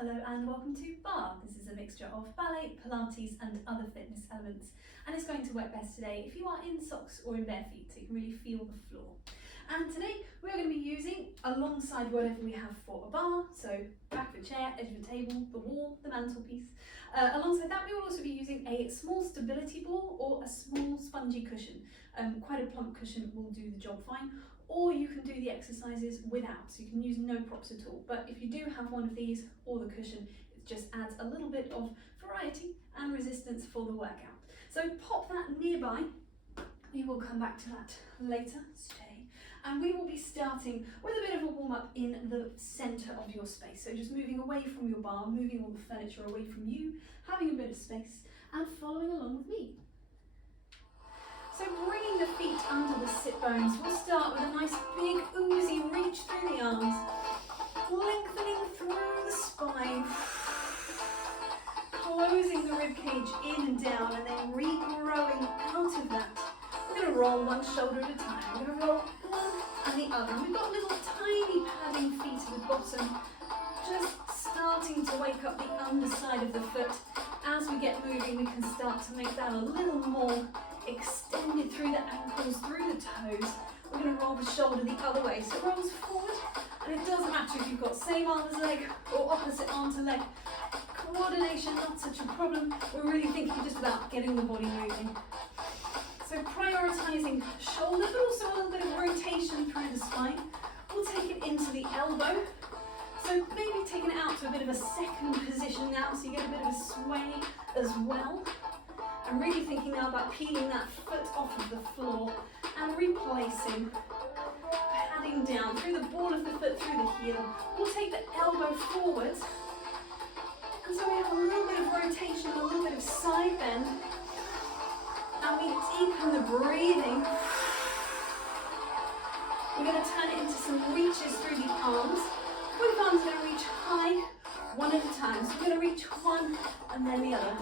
Hello and welcome to Barre. This is a mixture of ballet, Pilates and other fitness elements, and it's going to work best today if you are in socks or in bare feet, so you can really feel the floor. And today we're going to be using, alongside whatever we have for a bar, so back of a chair, edge of a table, the wall, the mantelpiece, alongside that we will also be using a small stability ball or a small spongy cushion. Quite a plump cushion will do the job fine, or you can do the exercises without, so you can use no props at all. But if you do have one of these or the cushion, it just adds a little bit of variety and resistance for the workout. So pop that nearby. We will come back to that later. Stay. And we will be starting with a bit of a warm-up in the centre of your space. So just moving away from your bar, moving all the furniture away from you, having a bit of space and following along with me. So bringing the feet under the sit bones, we'll start with a nice big oozy reach through the arms, lengthening through the spine, closing the rib cage in and down, and then regrowing out of that. We're going to roll one shoulder at a time. We're going to roll one and the other. We've got little tiny padding feet at the bottom, just starting to wake up the underside of the foot. As we get moving, we can start to make that a little more extended through the ankles, through the toes. We're going to roll the shoulder the other way, so it rolls forward, and it doesn't matter if you've got same arm as leg or opposite arm to leg. Coordination, not such a problem. We're really thinking just about getting the body moving. So prioritising shoulder, but also a little bit of rotation through the spine. We'll take it into the elbow. So maybe taking it out to a bit of a second position now, so you get a bit of a sway as well. I'm really thinking now about peeling that foot off of the floor and replacing, padding down through the ball of the foot, through the heel. We'll take the elbow forwards, and so we have a little bit of rotation, a little bit of side bend, and we deepen the breathing. We're going to turn it into some reaches through the arms. Both arms are going to reach high, one at a time. So we're going to reach one and then the other.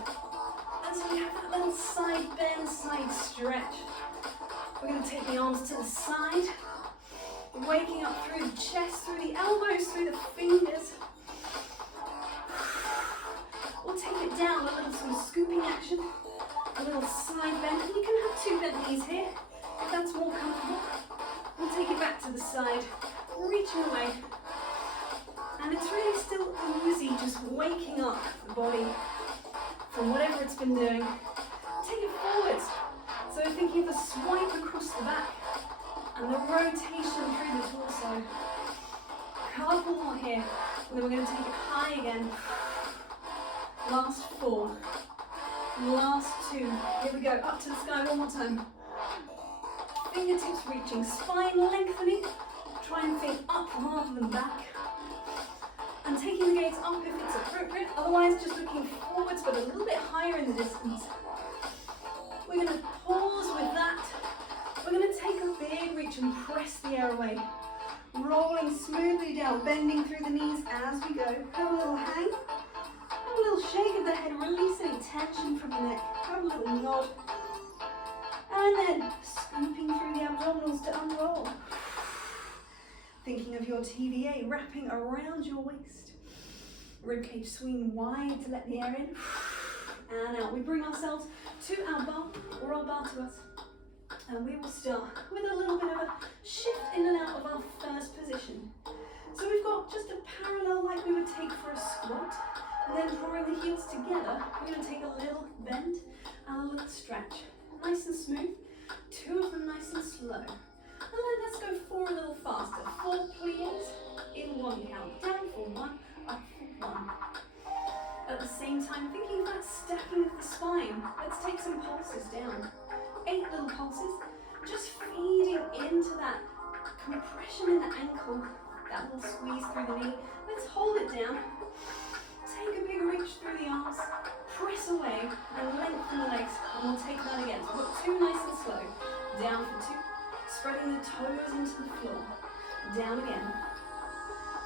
And so we have that little side bend, side stretch. We're going to take the arms to the side, waking up through the chest, through the elbows, through the fingers. We'll take it down, a little some scooping action, a little side bend. And you can have two bent knees here, if that's more comfortable. We'll take it back to the side, reaching away. And it's really still oozy, just waking up the body from whatever it's been doing. Take it forwards. So we're thinking of the swipe across the back and the rotation through the torso. Couple more here, and then we're going to take it high again. Last four. Last two. Here we go, up to the sky one more time. Fingertips reaching, spine lengthening. Try and think up rather than back. And taking the gaze up if it's appropriate, otherwise just looking forwards but a little bit higher in the distance. We're going to pause with that. We're going to take a big reach and press the air away. Rolling smoothly down, bending through the knees as we go. Have a little hang. Have a little shake of the head, releasing tension from the neck. Have a little nod. And then scooping through the abdominals to unroll. Thinking of your TVA wrapping around your waist. Ribcage swing wide to let the air in. And out. We bring ourselves to our bar, or our bar to us. And we will start with a little bit of a shift in and out of our first position. So we've got just a parallel like we would take for a squat. And then drawing the heels together, we're going to take a little bend and a little stretch. Nice and smooth. Two of them nice and slow. And then let's go four a little faster. 4 pliés in one count. Down for one, up for one. At the same time, thinking of that stacking of the spine. Let's take some pulses down. 8 little pulses. Just feeding into that compression in the ankle. That little squeeze through the knee. Let's hold it down. Take a big reach through the arms. Press away and lengthen the legs. And we'll take that again. So we've got 2 nice and slow. Down for 2. Spreading the toes into the floor. Down again.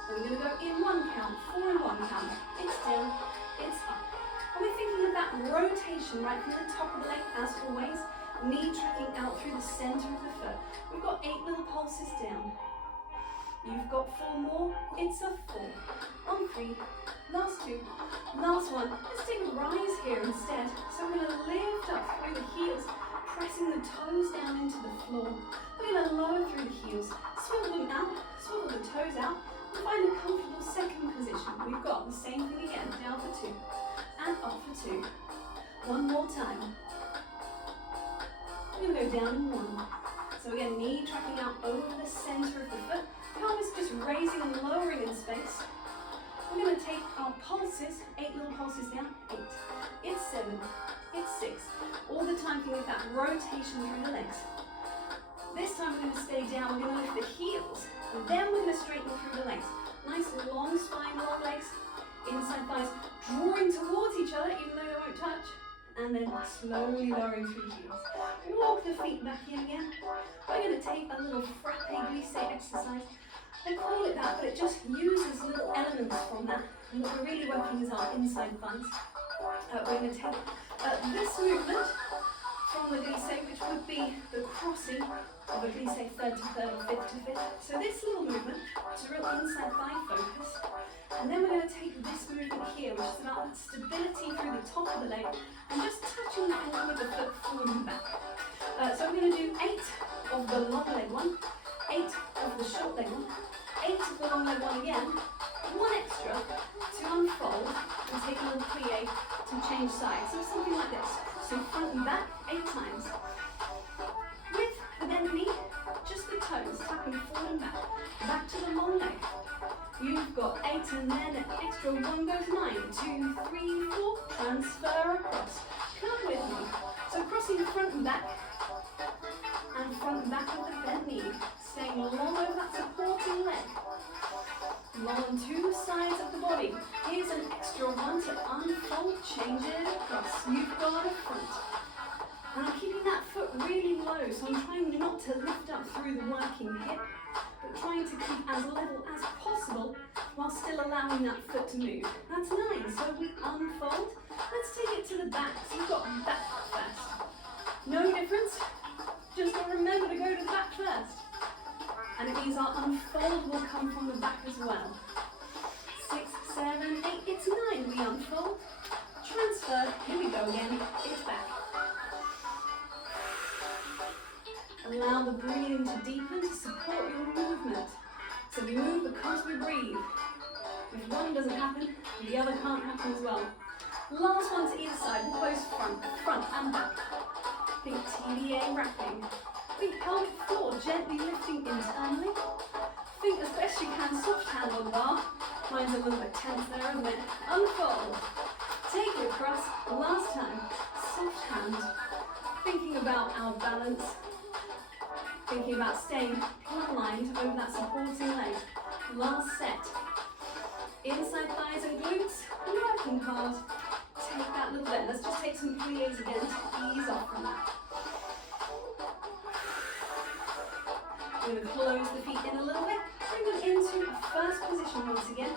Then we're going to go in one count, 4 in one count. It's down, it's up. And we're thinking of that rotation right from the top of the leg as always. Knee tracking out through the center of the foot. We've got 8 little pulses down. You've got 4 more. It's a 4. On 3. Last 2. Last one. Let's take a rise here instead. So we're going to lift up through the heels, pressing the toes down into the floor. We're going to lower through the heels, swivel them out, swivel the toes out, and find a comfortable second position. We've got the same thing again, down for 2, and up for 2. One more time. We're going to go down in 1. So again, knee tracking out over the center of the foot. Palm is just raising and lowering in space. We're going to take our pulses, 8 little pulses down, 8. It's 7. It's 6. All the time thinking of that rotation through the legs. This time we're going to stay down, we're going to lift the heels, and then we're going to straighten through the legs. Nice long spine, long legs, inside thighs, drawing towards each other even though they won't touch. And then slowly lowering through the heels. Walk the feet back in again. We're going to take a little frappe glisse exercise. I call it that, but it just uses little elements from that. And what we're really working is our inside thighs. We're going to take this movement from the glisse, which would be the crossing of a glisse third to third or fifth to fifth. So this little movement is a real inside thigh focus. And then we're going to take this movement here, which is about stability through the top of the leg and just touching that ankle with the foot forward and back. So we're going to do 8 of the long leg one, 8 of the short leg one, 8 of the long leg one again, 1 extra to unfold and take a little plie to change sides. So something like this. So front and back 8 times. With the bent knee, just the toes, tapping forward and back. Back to the long leg. You've got 8 and then an extra 1 goes 9. 2, 3, 4. Transfer across. Come with me. So crossing front and back with the bent knee. Staying long over that supporting leg. Long on 2 sides of the body. Here's an extra 1 to unfold, change it across. You've got a front. And I'm keeping that foot really low, so I'm trying not to lift up through the working hip, but trying to keep as level as possible while still allowing that foot to move. That's 9. So we unfold. Let's take it to the back. So you've got back first. No difference. Just remember to go to the back first. And it means our unfold will come from the back as well. 6, 7, 8, it's 9. We unfold, transfer, here we go again, it's back. Allow the breathing to deepen to support your movement. So we move because we breathe. If one doesn't happen, the other can't happen as well. Last one to either side, we'll close front and back. Think TBA wrapping. Think pelvic floor, gently lifting internally. Think as best you can, soft hand on the bar. Mine's a little bit tense there, isn't it? Unfold. Take it across. Last time, soft hand. Thinking about our balance. Thinking about staying aligned over that supporting leg. Last set. Inside thighs and glutes. Working hard. Take that little bit. Let's just take some plies again to ease off from that. We're going to close the feet in a little bit, bring them into a first position once again.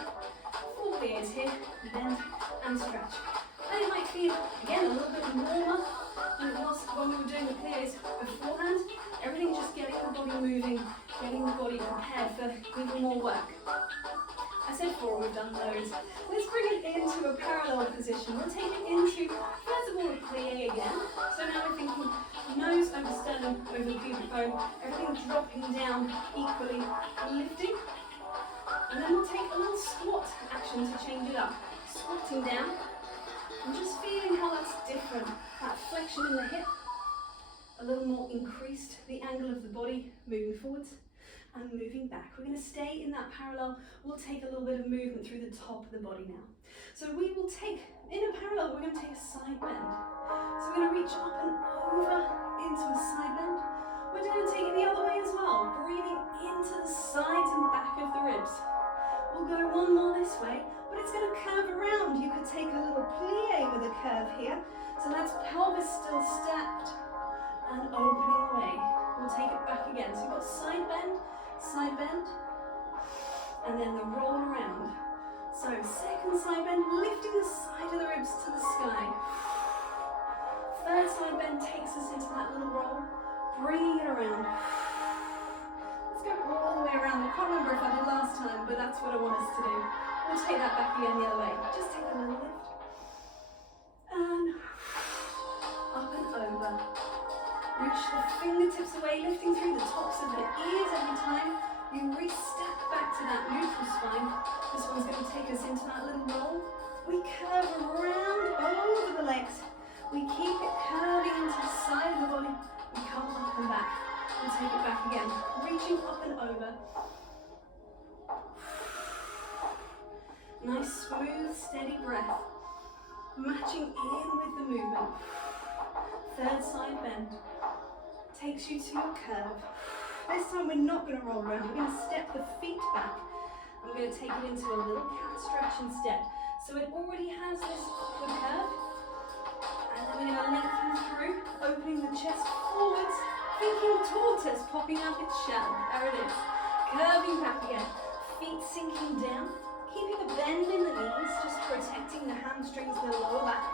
4 plies here, bend and stretch. And it might feel, again, a little bit warmer than it was when we were doing the plies beforehand. Everything just getting the body moving, getting the body prepared for even more work. I said 4, we've done those. Let's bring it into a parallel position. We'll take it into, first of all, a plie again. So now we're thinking nose over sternum, over the pubic bone, everything dropping down equally, lifting. And then we'll take a little squat action to change it up. Squatting down, and just feeling how that's different. That flexion in the hip, a little more increased, the angle of the body moving forwards and moving back. We're going to stay in that parallel. We'll take a little bit of movement through the top of the body now. So we will take, in a parallel, we're going to take a side bend. So we're going to reach up and over into a side bend. We're going to take it the other way as well, breathing into the sides and back of the ribs. We'll go one more this way, but it's going to curve around. You could take a little plie with a curve here. So that's pelvis still stacked and opening away. We'll take it back again. So we've got side bend, and then the roll around. So second side bend, lifting the side of the ribs to the sky. Third side bend takes us into that little roll, bringing it around. Let's go all the way around. I can't remember if I did That's what I want us to do. We'll take that back again the other way. Just take a little lift. And up and over. Reach the fingertips away, lifting through the tops of the ears every time you re-step back to that neutral spine. This one's going to take us into that little roll. We curve around over the legs. We keep it curving into the side of the body. We come up and back. And take it back again. Reaching up and over. Nice, smooth, steady breath. Matching in with the movement. Third side bend. Takes you to your curve. This time we're not going to roll around. We're going to step the feet back. And we're going to take it into a little cat stretch instead. So it already has this upward curve. And then we're going to lengthen through, opening the chest forwards. Thinking tortoise popping out its shell. There it is. Curving back again. Feet sinking down. Keeping a bend in the knees, just protecting the hamstrings, the lower back.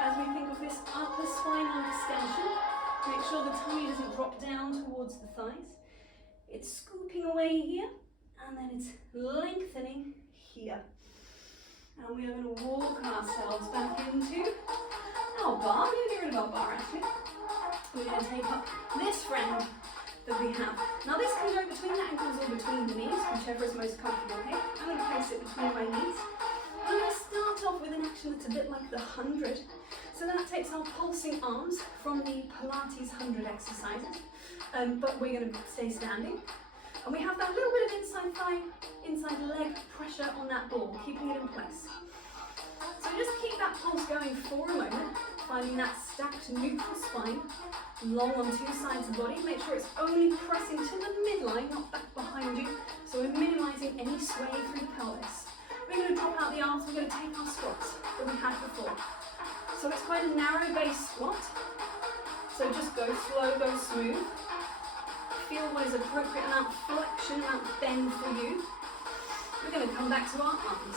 As we think of this upper spinal extension, make sure the tummy doesn't drop down towards the thighs. It's scooping away here, and then it's lengthening here. And we are going to walk ourselves back into our bar. I'm going to get rid of our bar actually. We're going to take up this friend that we have. Now this can go between the ankles or between the knees, whichever is most comfortable, okay? I'm going to place it between my knees. I'm going to start off with an action that's a bit like the 100. So that takes our pulsing arms from the Pilates 100 exercises, but we're going to stay standing. And we have that little bit of inside thigh, inside leg pressure on that ball, keeping it in place. So just keep that pulse going for a moment, finding that stacked neutral spine, long on two sides of the body. Make sure it's only pressing to the midline, not back behind you. So we're minimizing any sway through the pelvis. We're going to drop out the arms, we're going to take our squats that we had before. So it's quite a narrow base squat. So just go slow, go smooth. Feel what is appropriate amount of flexion, amount of bend for you. We're going to come back to our arms.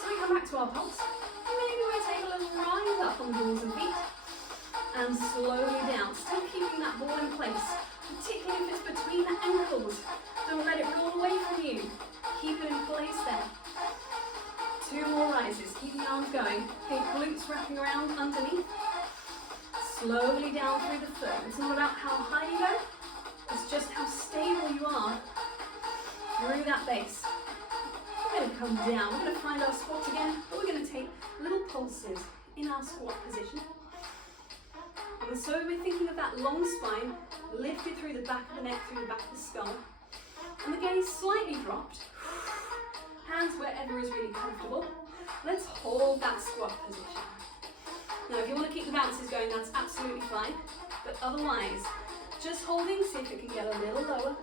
So we come back to our pulse. Maybe we'll take a little rise up on the balls and feet. And slowly down, still keeping that ball in place, particularly if it's between the ankles. Don't let it roll away from you. Keep it in place there. Two more rises, keep the arms going. Okay, glutes wrapping around underneath. Slowly down through the foot. It's not about how high you go, it's just how stable you are through that base. We're going to come down, we're going to find our squat again, but we're going to take little pulses in our squat position. And so we're thinking of that long spine, lifted through the back of the neck, through the back of the skull. And the gaze slightly dropped. Hands wherever is really comfortable. Let's hold that squat position. Now if you want to keep the bounces going, that's absolutely fine. But otherwise, just holding, see if it can get a little lower.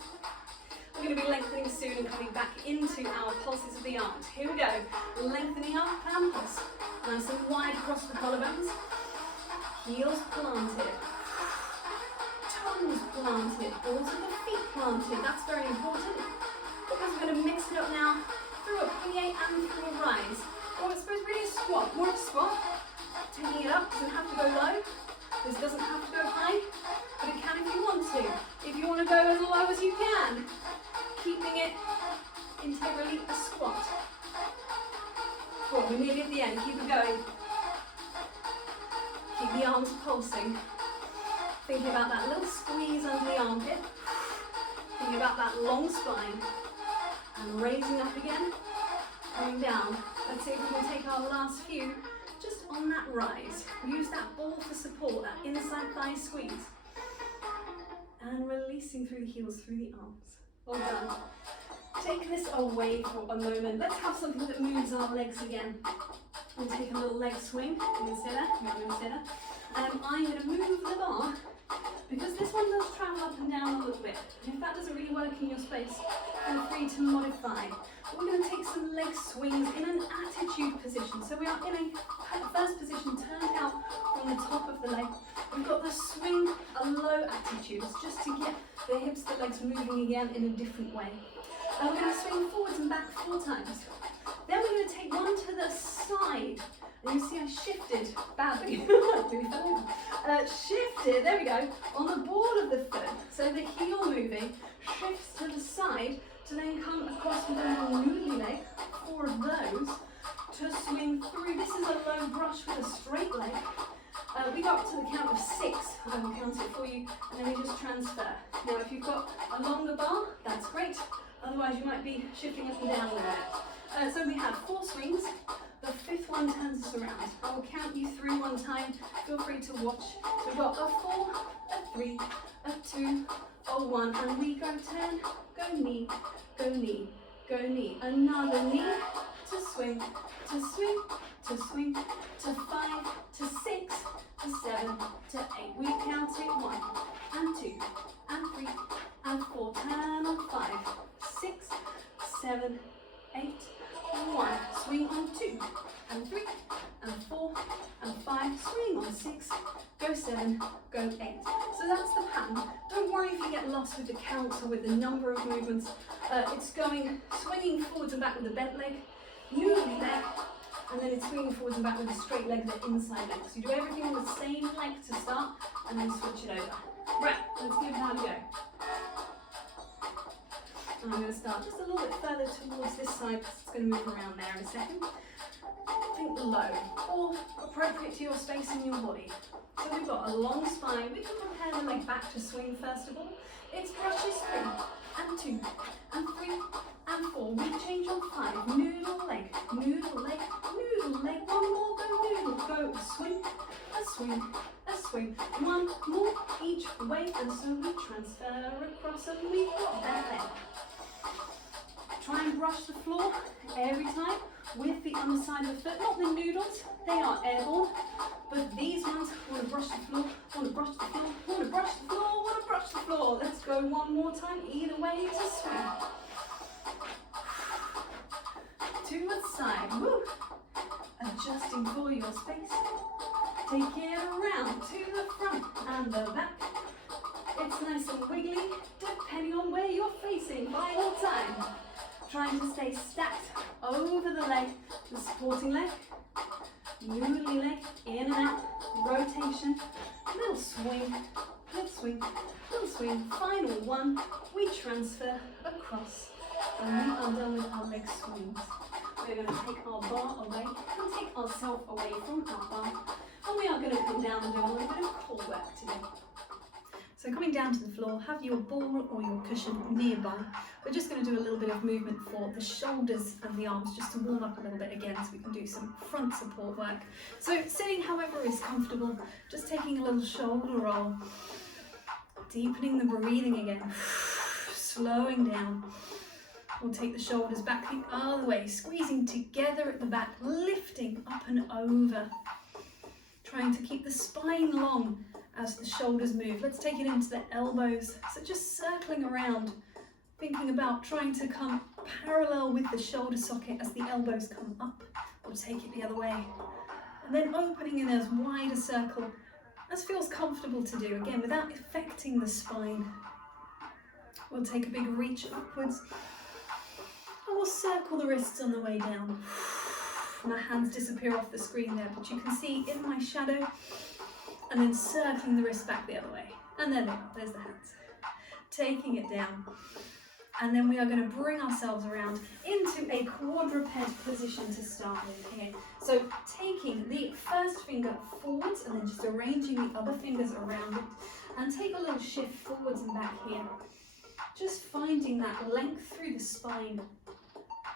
We're going to be lengthening soon and coming back into our pulses of the arms. Here we go. Lengthening our hand pulse. Nice and wide across the collarbones. Heels planted. Toes planted. Balls of the feet planted. That's very important because we're going to mix it up now through a plie and through a rise. Or it's supposed to be a squat. More of a squat. Taking it up, doesn't have to go low. This doesn't have to go high, but it can if you want to. If you want to go as low as you can, keeping it integrally a squat. Cool, we're nearly at the end, keep it going. Keep the arms pulsing. Thinking about that little squeeze under the armpit. Thinking about that long spine. And raising up again, coming down. Let's see if we can take our last few just on that rise. Use that ball for support, that inside thigh squeeze. And releasing through the heels, through the arms. Well done. Take this away for a moment. Let's have something that moves our legs again. We'll take a little leg swing. You can stay there. You can stay there. I'm going to move the bar because this one does travel up and down a little bit. And if that doesn't really work in your space, feel free to modify. We're going to take some leg swings in an attitude position. So we are in a first position turned out from the top of the leg. We've got the swing, a low attitude. It's just to get the hips, the legs moving again in a different way. And we're going to swing forwards and back 4 times. Then we're going to take one to the side. And you see I shifted badly. Shifted, there we go, on the ball of the foot. So the heel moving shifts to the side to then come across across with a little noodly leg, 4 of those, to swing through. This is a low brush with a straight leg. We go up to the count of 6, I will count it for you, and then we just transfer. Now if you've got a longer bar, that's great, otherwise you might be shifting up and down with it. So we have 4 swings, the 5th one turns us around. I will count you through one time, feel free to watch. So we've got a 4, a 3, a 2, a 1, and we go turn, go knee, go knee, go knee, another knee, to swing, to swing, to swing, to 5, to 6, to 7, to 8. We count it 1, and 2, and 3, and 4. Turn on 5, 6, 7, 8, 1. Swing on 2, and 3, and 4, and 5. Swing on 6, go 7, go 8. So that's the pattern. Don't worry if you get lost with the counts or with the number of movements. It's going, swinging forwards and back with the bent leg, noodly leg, and then it's swinging forwards and back with a straight leg, the inside leg. So you do everything on the same leg to start, and then switch it over. Right, let's give it a go. And I'm going to start just a little bit further towards this side, because it's going to move around there in a second. Think low, or appropriate to your space in your body. So we've got a long spine. We can prepare the leg back to swing first of all. It's brushes 3, and 2, and 3, and 4. We change on 5. Noodle leg, noodle leg, noodle leg. One more, go noodle, go a swing, a swing, a swing. One more each way, and so we transfer across, and we've got that leg. Try and brush the floor every time with the underside of the foot, not the noodles, they are airborne, but these ones want to brush the floor, want to brush the floor, want to brush the floor, want to brush the floor. Let's go one more time, either way to swing. To the side, woo. Adjusting for your space. Take it around to the front and the back. It's nice and wiggly, depending on where you're facing. Final time. Trying to stay stacked over the leg, the supporting leg, noodly leg, in and out, rotation, little swing, little swing, little swing. Final one, we transfer across, and we are done with our leg swings. We're going to take our bar away and take ourselves away from our bar, and we are going to come down and do a little bit of core work today. So coming down to the floor, have your ball or your cushion nearby. We're just going to do a little bit of movement for the shoulders and the arms, just to warm up a little bit again, so we can do some front support work. So sitting however is comfortable, just taking a little shoulder roll, deepening the breathing again, slowing down. We'll take the shoulders back the other way, squeezing together at the back, lifting up and over, trying to keep the spine long as the shoulders move. Let's take it into the elbows. So just circling around, thinking about trying to come parallel with the shoulder socket as the elbows come up, or take it the other way. And then opening in as wide a circle as feels comfortable to do, again, without affecting the spine. We'll take a big reach upwards, and we'll circle the wrists on the way down. My hands disappear off the screen there, but you can see in my shadow, and then circling the wrists back the other way. And there they are, there's the hands. Taking it down. And then we are going to bring ourselves around into a quadruped position to start with here. So taking the first finger forwards and then just arranging the other fingers around it. And take a little shift forwards and back here. Just finding that length through the spine.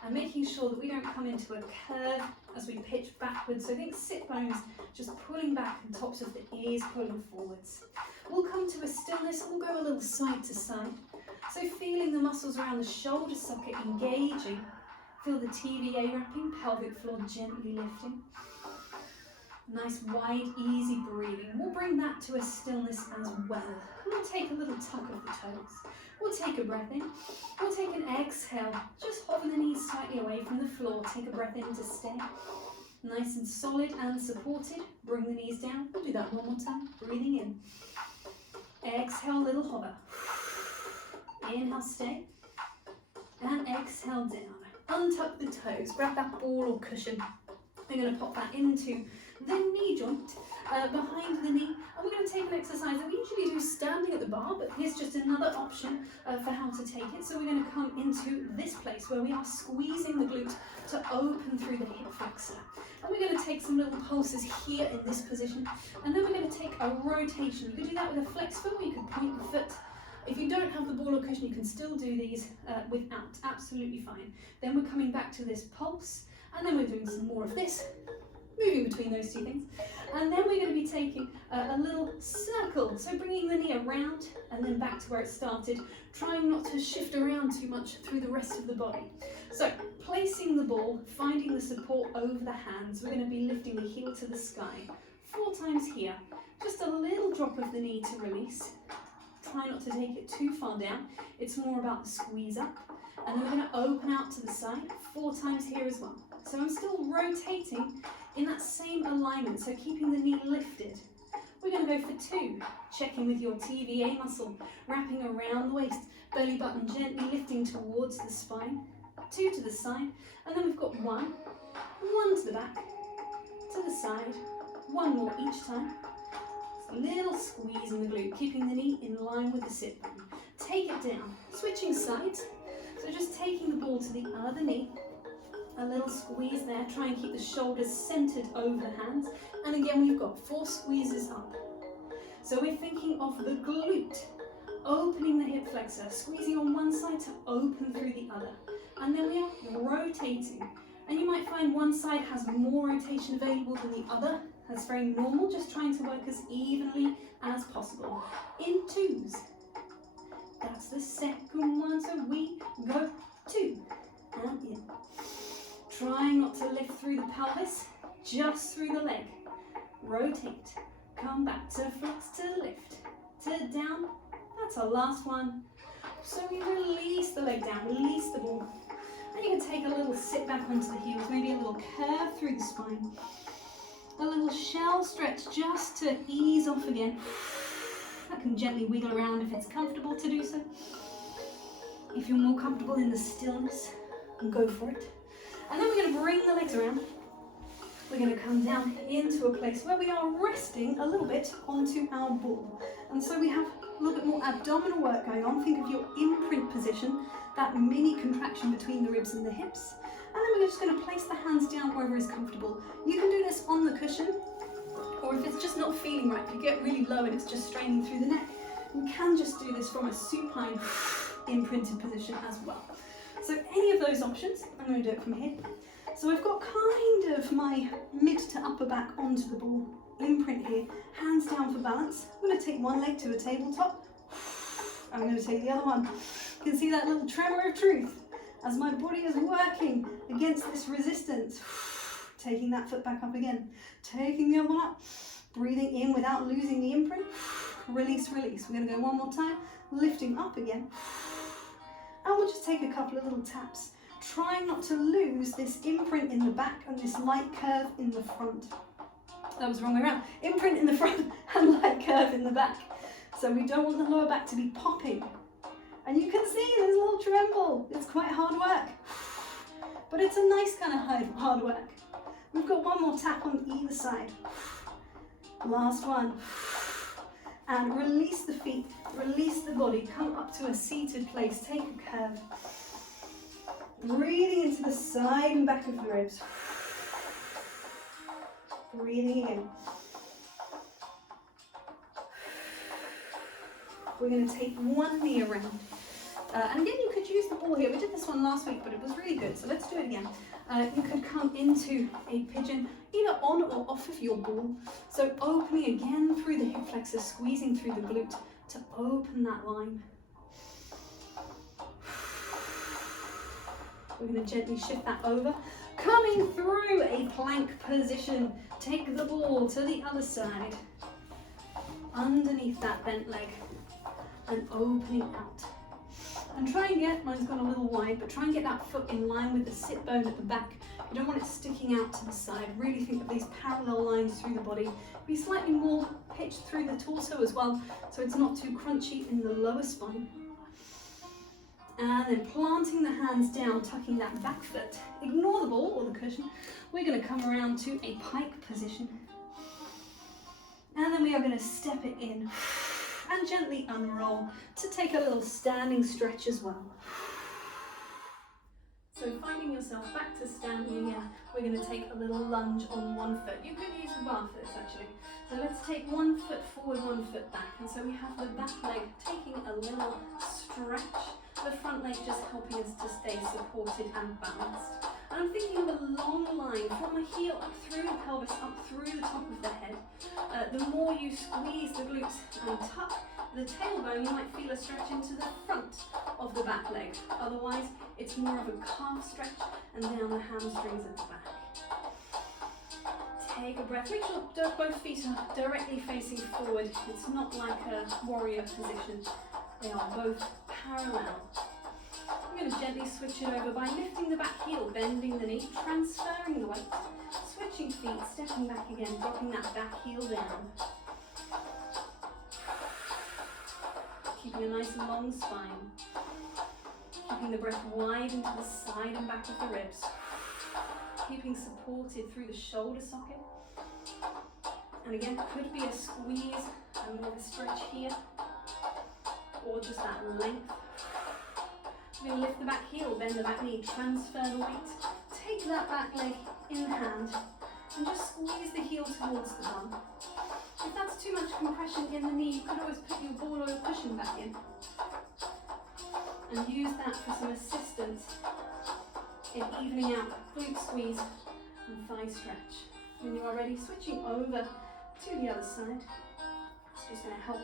And making sure that we don't come into a curve as we pitch backwards. So think sit bones just pulling back and tops of the ears pulling forwards. We'll come to a stillness and we'll go a little side to side. So feeling the muscles around the shoulder socket engaging. Feel the TVA wrapping, pelvic floor gently lifting. Nice wide, easy breathing. We'll bring that to a stillness as well. We'll take a little tuck of the toes. We'll take a breath in. We'll take an exhale. Just hover the knees slightly away from the floor. Take a breath in to stay. Nice and solid and supported. Bring the knees down. We'll do that one more time. Breathing in. Exhale, little hover. Inhale, stay. And exhale down. Untuck the toes. Grab that ball or cushion. We're going to pop that into the knee joint, behind the knee, and we're going to take an exercise that we usually do standing at the bar, but here's just another option for how to take it. So we're going to come into this place where we are squeezing the glute to open through the hip flexor. And we're going to take some little pulses here in this position, and then we're going to take a rotation. You could do that with a flex foot, or you could point the foot. If you don't have the ball or cushion, you can still do these without, absolutely fine. Then we're coming back to this pulse, and then we're doing some more of this, moving between those two things. And then we're going to be taking a little circle, so bringing the knee around and then back to where it started, trying not to shift around too much through the rest of the body. So placing the ball, finding the support over the hands, we're going to be lifting the heel to the sky 4 times here, just a little drop of the knee to release. Try not to take it too far down, it's more about the squeeze up. And then we're going to open out to the side 4 times here as well. So I'm still rotating in that same alignment, so keeping the knee lifted. We're going to go for 2, checking with your TVA muscle, wrapping around the waist, belly button gently lifting towards the spine, 2 to the side, and then we've got 1 to the back, to the side, 1 more each time. A little squeeze in the glute, keeping the knee in line with the sit bone. Take it down, switching sides, so just taking the ball to the other knee, a little squeeze there, try and keep the shoulders centered over the hands, and again we've got 4 squeezes up. So we're thinking of the glute, opening the hip flexor, squeezing on one side to open through the other, and then we are rotating, and you might find one side has more rotation available than the other. That's very normal, just trying to work as evenly as possible. In 2s. That's the second one, so we go 2 and in. Trying not to lift through the pelvis, just through the leg. Rotate, come back to flex, to lift, to down. That's our last one. So we release the leg down, release the ball. And you can take a little sit back onto the heels, maybe a little curve through the spine. A little shell stretch just to ease off again. I can gently wiggle around if it's comfortable to do so. If you're more comfortable in the stillness, go for it. And then we're going to bring the legs around. We're going to come down into a place where we are resting a little bit onto our ball. And so we have a little bit more abdominal work going on. Think of your imprint position, that mini contraction between the ribs and the hips. And then we're just going to place the hands down wherever is comfortable. You can do this on the cushion, or if it's just not feeling right, if you get really low and it's just straining through the neck, you can just do this from a supine imprinted position as well. So any of those options, I'm going to do it from here. So I've got kind of my mid to upper back onto the ball, imprint here, hands down for balance. I'm going to take one leg to a tabletop. I'm going to take the other one. You can see that little tremor of truth as my body is working against this resistance. Taking that foot back up again, taking the other one up, breathing in without losing the imprint. Release, release. We're going to go one more time, lifting up again. And we'll just take a couple of little taps, trying not to lose this imprint in the back and this light curve in the front. That was the wrong way around. Imprint in the front and light curve in the back. So we don't want the lower back to be popping. And you can see there's a little tremble. It's quite hard work, but it's a nice kind of hard work. We've got one more tap on either side. Last one. And release the feet, release the body, come up to a seated place, take a curve. Breathing into the side and back of the ribs. Breathing in. We're going to take one knee around. And again, you could use the ball here. We did this one last week, but it was really good. So let's do it again. You could come into a pigeon, either on or off of your ball. So opening again through the hip flexor, squeezing through the glute to open that line. We're going to gently shift that over. Coming through a plank position. Take the ball to the other side. Underneath that bent leg. And opening out. And try and get, mine's gone a little wide, but try and get that foot in line with the sit bone at the back. You don't want it sticking out to the side. Really think of these parallel lines through the body. Be slightly more pitched through the torso as well, so it's not too crunchy in the lower spine. And then planting the hands down, tucking that back foot. Ignore the ball or the cushion. We're going to come around to a pike position. And then we are going to step it in and gently unroll to take a little standing stretch as well. So finding yourself back to standing again, we're going to take a little lunge on one foot. You could use the bar for this actually. So let's take one foot forward, one foot back. And so we have the back leg taking a little stretch, the front leg just helping us to stay supported and balanced. And I'm thinking of a long line from the heel up through the pelvis, up through the top of the head. The more you squeeze the glutes and tuck the tailbone, you might feel a stretch into the front of the back leg. Otherwise, it's more of a calf stretch and down the hamstrings at the back. Take a breath. Make sure both feet are directly facing forward. It's not like a warrior position. They are both parallel. I'm going to gently switch it over by lifting the back heel, bending the knee, transferring the weight, switching feet, stepping back again, dropping that back heel down. Keeping a nice long spine. Keeping the breath wide into the side and back of the ribs. Keeping supported through the shoulder socket. And again, could be a squeeze and more of a stretch here, or just that length. We're going to lift the back heel, bend the back knee, transfer the weight, take that back leg in the hand, and just squeeze the heel towards the bum. If that's too much compression in the knee, you could always put your ball or your cushion back in. And use that for some assistance in evening out glute squeeze and thigh stretch. When you are ready, switching over to the other side. It's just going to help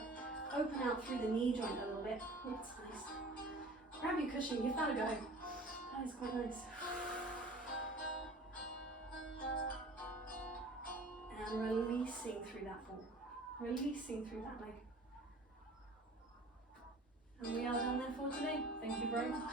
open out through the knee joint a little bit. Oh, that's nice. Grab your cushion, give that a go. That is quite nice. And releasing through that ball. Releasing through that leg. And we are done there for today. Thank you very much.